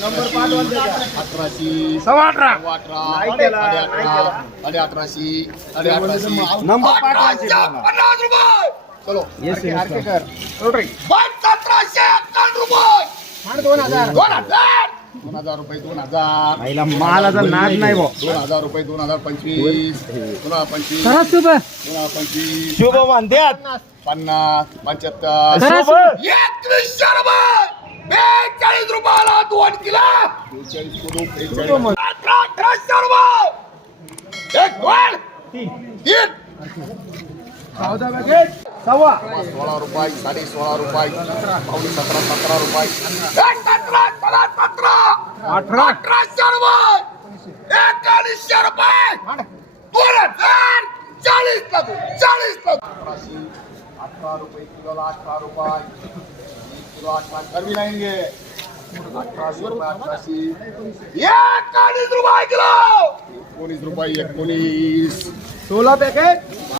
Number सव्वा अठरा! साडे साडे पन्नास रुपये! चलो. रोटरी. पण सतराशे अठ्ठावन्न रुपये! दोन हजार. दोन हजार! दोन हजार रुपये दोन हजार. पहिला मालाचा नाद नाही भाऊ. दोन हजार रुपये दोन हजार पंचवीस. दोन हजार पंचवीस. खरंच शुभ. दोन हजार पंचवीस. शुभ म्हणतात पन्नास पंच्याहत्तर. एकवीसशे रुपये! रुपयाला दोन किलो! अठरा अठराशे रुपये एक दोन तीन सव्वा सोळा रुपये साडे सोळा रुपये पावणे सतरा सतरा रुपये सतरा सतरा सतरा अठरा अठराशे रुपये एकोणीसशे रुपये दोन हजार चाळीस ला चाळीस ला अठरा रुपये. किलोला अठरा रुपये किलो अठरा कमी लाएंगे एकोणीस रुपये एकोणीस. सोळा पॅकेट